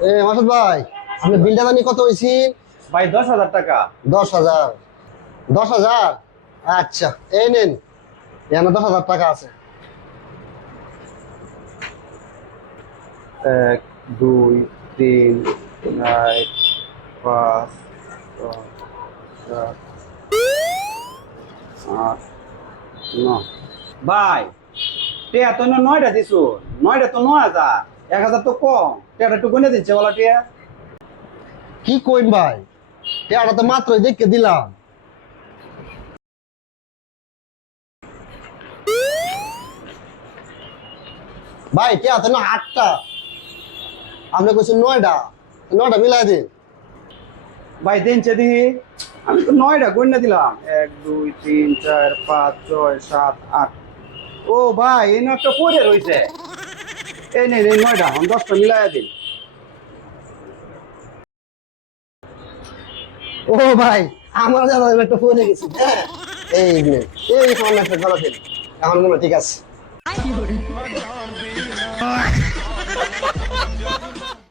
মাসুদ ভাই, আপনি বিলটা জানি কত হয়েছি? ভাই 10,000 টাকা। 10,000। 10,000? আচ্ছা, এই নেন, এখানে 10,000 টাকা আছে। 1 2 3 4 5 6 7 8 9। ভাই টিয়া তো না 9টা দিছো, 9টা তো 9,000, 1,000 তো কম, টিয়াটা একটু গুনে দিচ্ছে বলা টিয়া। কি কইন ভাই, এটা তো মাত্রই দেখে দিলাম। ভাই কে আছে না 8টা, আপনি কইছেন 9টা, 9টা মিলাই দিন। ভাই দিনছে দিহি, আমি তো 9টা গুনে দিলাম, 1 2 3 4 5 6 7 8। ও ভাই এই একটা পড়ে রইছে, এই নেই এই 9টা, আমি 10টা মিলাই দিন। ও ভাই, আমার জানা একটা ফোন গেছি। হ্যাঁ, এই নে, এই ফোন একটা ভালো ফেল, এখন মনে হয় ঠিক আছে।